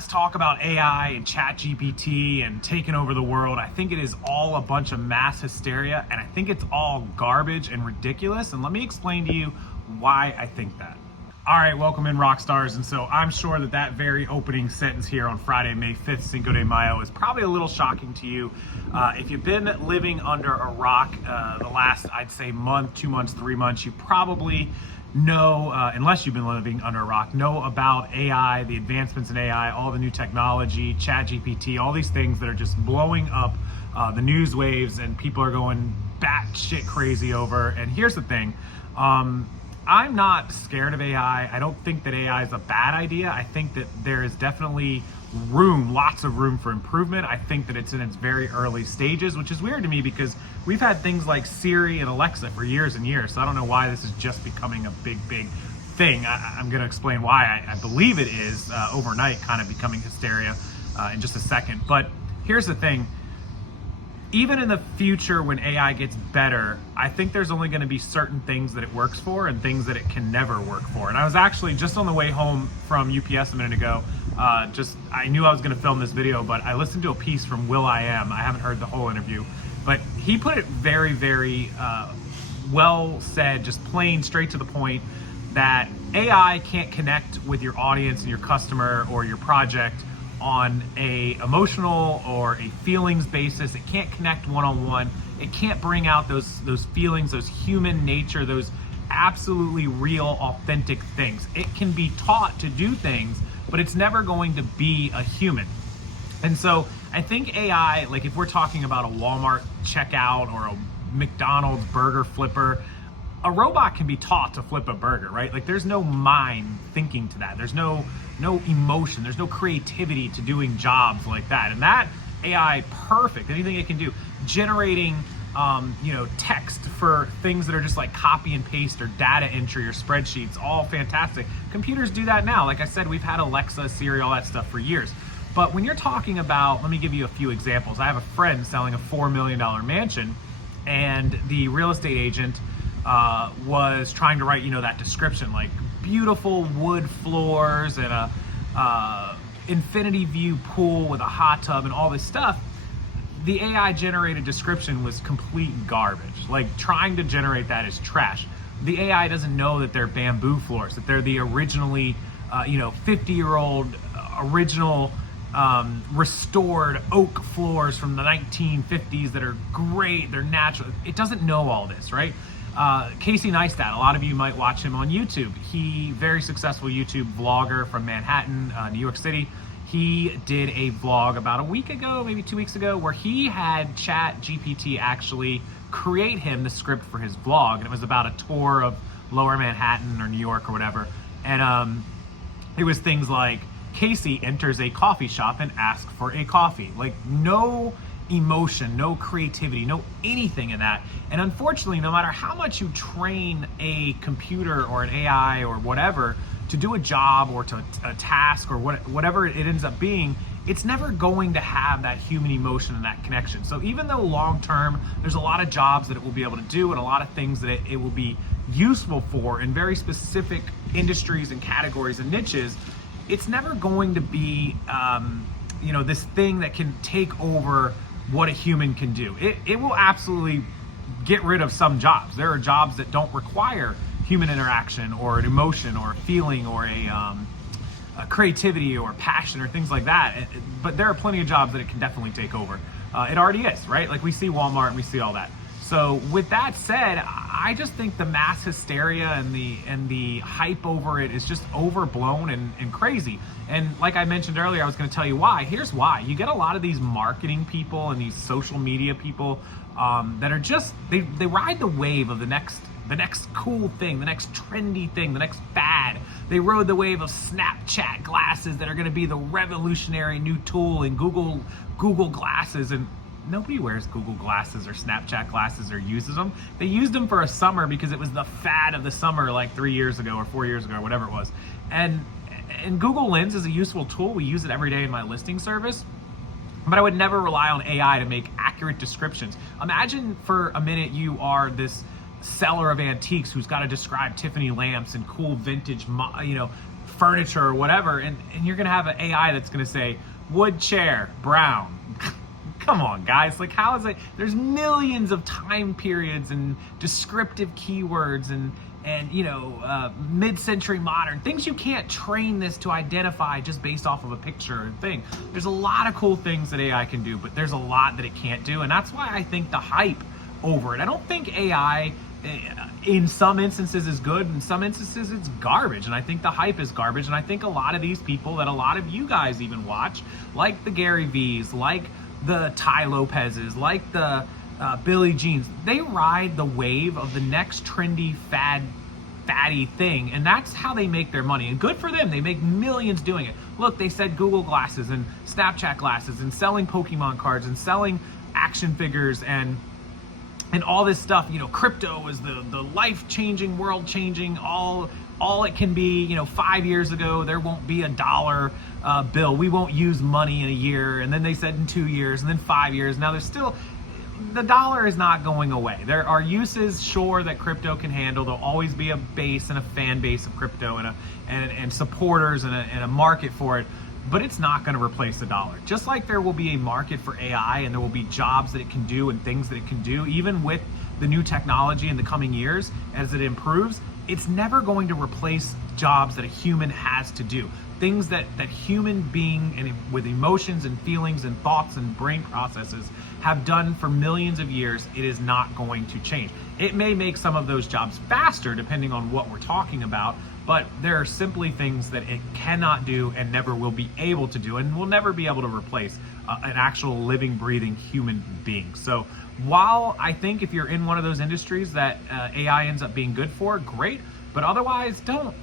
this talk about AI and ChatGPT and taking over the world, I think it is all a bunch of mass hysteria, and I think it's all garbage and ridiculous. And let me explain to you why I think that. All right, welcome in, rock stars. And so I'm sure that very opening sentence here on Friday, May 5th, Cinco de Mayo, is probably a little shocking to you. If you've been living under a rock the last, I'd say, month, 2 months, 3 months, you probably know, unless you've been living under a rock, know about AI, the advancements in AI, all the new technology, ChatGPT, all these things that are just blowing up the news waves, and people are going batshit crazy over. And here's the thing. I'm not scared of AI. I don't think that AI is a bad idea. I think that there is definitely lots of room for improvement. I think that it's in its very early stages, which is weird to me because we've had things like Siri and Alexa for years and years. So I don't know why this is just becoming a big thing. I'm going to explain why I believe it is overnight kind of becoming hysteria in just a second. But here's the thing. Even in the future when AI gets better, I think there's only going to be certain things that it works for and things that it can never work for. And I was actually just on the way home from UPS a minute ago. I knew I was going to film this video, but I listened to a piece from will.i.am. I haven't heard the whole interview, but he put it very well said, just plain straight to the point, that AI can't connect with your audience and your customer or your project on a emotional or a feelings basis. It can't connect one-on-one. It can't bring out those feelings, those human nature, those absolutely real, authentic things. It can be taught to do things, but it's never going to be a human. And so I think AI, like if we're talking about a Walmart checkout or a McDonald's burger flipper, a robot can be taught to flip a burger, right? Like there's no mind thinking to that. There's no emotion. There's no creativity to doing jobs like that. And that AI, perfect. Anything it can do, generating, text for things that are just like copy and paste or data entry or spreadsheets, all fantastic. Computers do that now. Like I said, we've had Alexa, Siri, all that stuff for years. But when you're talking about, let me give you a few examples. I have a friend selling a $4 million mansion, and the real estate agent was trying to write, that description, like beautiful wood floors and a infinity view pool with a hot tub and all this stuff. The AI generated description was complete garbage. Like trying to generate that is trash. The AI doesn't know that they're bamboo floors, that they're the originally, 50-year-old original restored oak floors from the 1950s that are great. They're natural. It doesn't know all this, right? Casey Neistat, a lot of you might watch him on YouTube. He, very successful YouTube vlogger from Manhattan, New York City. He did a vlog about a week ago, maybe 2 weeks ago, where he had ChatGPT actually create him the script for his vlog. And it was about a tour of Lower Manhattan or New York or whatever. And it was things like, Casey enters a coffee shop and asks for a coffee. Like no emotion, no creativity, no anything in that. And unfortunately, no matter how much you train a computer or an AI or whatever to do a job or to a task or whatever it ends up being, it's never going to have that human emotion and that connection. So even though long term, there's a lot of jobs that it will be able to do and a lot of things that it will be useful for in very specific industries and categories and niches, it's never going to be, this thing that can take over what a human can do. It will absolutely get rid of some jobs. There are jobs that don't require human interaction or an emotion or a feeling or a creativity or passion or things like that. But there are plenty of jobs that it can definitely take over. It already is, right? Like we see Walmart and we see all that. So with that said, I just think the mass hysteria and the hype over it is just overblown and crazy. And like I mentioned earlier, I was going to tell you why. Here's why. You get a lot of these marketing people and these social media people that are just, they ride the wave of the next cool thing, the next trendy thing, the next fad. They rode the wave of Snapchat glasses that are going to be the revolutionary new tool in Google glasses. And nobody wears Google glasses or Snapchat glasses or uses them. They used them for a summer because it was the fad of the summer like 3 years ago or 4 years ago or whatever it was. And Google Lens is a useful tool. We use it every day in my listing service. But I would never rely on AI to make accurate descriptions. Imagine for a minute you are this seller of antiques who's got to describe Tiffany lamps and cool vintage, furniture or whatever, and you're gonna have an AI that's gonna say wood chair, brown. Come on, guys, like, how is it? There's millions of time periods and descriptive keywords and mid-century modern things you can't train this to identify just based off of a picture or thing. There's a lot of cool things that AI can do, but there's a lot that it can't do, and that's why I think the hype over it. I don't think AI in some instances is good, in some instances it's garbage, and I think the hype is garbage, and I think a lot of these people that a lot of you guys even watch, like the Gary V's, like the Ty Lopez's, like the Billie Jeans, they ride the wave of the next trendy fatty thing, and that's how they make their money, and good for them. They make millions doing it. Look, they said Google glasses and Snapchat glasses and selling Pokemon cards and selling action figures and all this stuff. Crypto is the life-changing, world-changing, all it can be. 5 years ago, there won't be a dollar bill. We won't use money in a year. And then they said in 2 years, and then 5 years. Now there's still, the dollar is not going away. There are uses, sure, that crypto can handle. There'll always be a base and a fan base of crypto and supporters and a market for it. But it's not going to replace the dollar. Just like there will be a market for AI and there will be jobs that it can do and things that it can do, even with the new technology in the coming years as it improves, it's never going to replace jobs that a human has to do. Things that human being and with emotions and feelings and thoughts and brain processes have done for millions of years, it is not going to change. It may make some of those jobs faster depending on what we're talking about, but there are simply things that it cannot do and never will be able to do, and will never be able to replace an actual living, breathing human being. So while I think if you're in one of those industries that AI ends up being good for, great, but otherwise don't.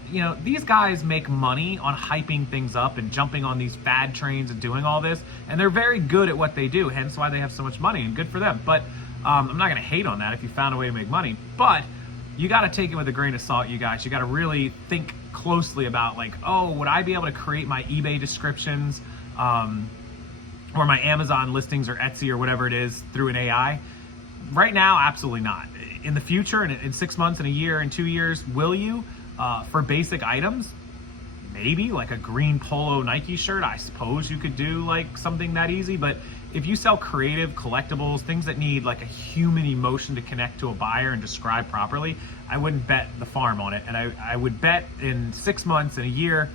These guys make money on hyping things up and jumping on these fad trains and doing all this, and they're very good at what they do, hence why they have so much money, and good for them. But I'm not gonna hate on that if you found a way to make money, but you got to take it with a grain of salt, you guys. You got to really think closely about, like, oh, would I be able to create my eBay descriptions or my Amazon listings or Etsy or whatever it is through an AI? Right now, absolutely not. In the future, in 6 months, in a year, in 2 years, will you? For basic items, maybe, like a green polo Nike shirt, I suppose you could do like something that easy. But if you sell creative collectibles, things that need like a human emotion to connect to a buyer and describe properly, I wouldn't bet the farm on it. And I would bet in 6 months, in a year,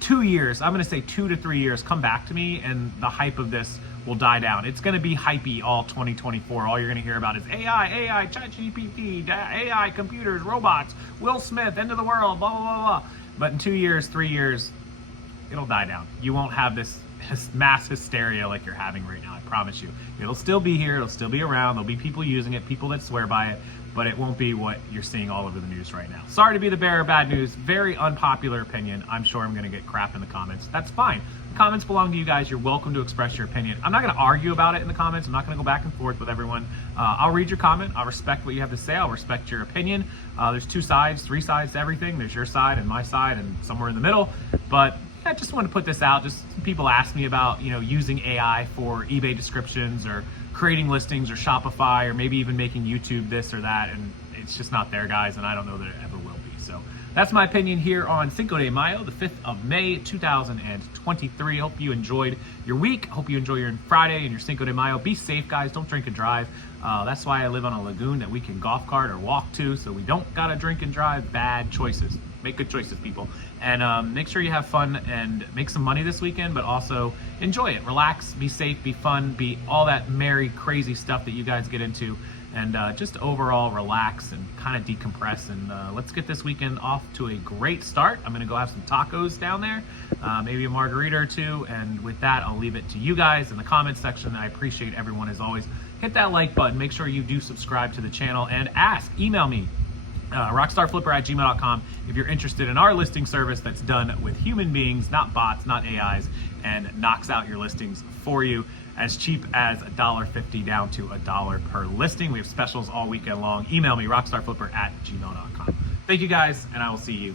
2 years, I'm gonna say 2 to 3 years, come back to me and the hype of this will die down. It's gonna be hypey all 2024. All you're gonna hear about is AI, ChatGPT, AI, computers, robots, Will Smith, end of the world, blah, blah, blah, blah. But in 2 years, 3 years, it'll die down. You won't have this mass hysteria like you're having right now, I promise you. It'll still be here, it'll still be around, there'll be people using it, people that swear by it, but it won't be what you're seeing all over the news right now. Sorry to be the bearer of bad news, very unpopular opinion. I'm sure I'm gonna get crap in the comments. That's fine. The comments belong to you guys. You're welcome to express your opinion. I'm not gonna argue about it in the comments. I'm not gonna go back and forth with everyone. I'll read your comment. I'll respect what you have to say. I'll respect your opinion. There's 2 sides, 3 sides to everything. There's your side and my side and somewhere in the middle. But I just want to put this out. Just people ask me about, using AI for eBay descriptions or creating listings or Shopify or maybe even making YouTube this or that. And it's just not there, guys. And I don't know that it ever will be. So that's my opinion here on Cinco de Mayo, the 5th of May, 2023. Hope you enjoyed your week. Hope you enjoy your Friday and your Cinco de Mayo. Be safe, guys. Don't drink and drive. That's why I live on a lagoon that we can golf cart or walk to, so we don't gotta drink and drive. Bad choices. Make good choices, people. And make sure you have fun and make some money this weekend, but also enjoy it. Relax, be safe, be fun, be all that merry, crazy stuff that you guys get into. And just overall relax and kind of decompress. And let's get this weekend off to a great start. I'm gonna go have some tacos down there, maybe a margarita or 2. And with that, I'll leave it to you guys in the comments section. I appreciate everyone as always. Hit that like button. Make sure you do subscribe to the channel and email me. Rockstarflipper@gmail.com if you're interested in our listing service that's done with human beings, not bots, not AIs, and knocks out your listings for you as cheap as $1.50 down to $1 per listing. We have specials all weekend long. Email me, rockstarflipper@gmail.com. Thank you guys, and I will see you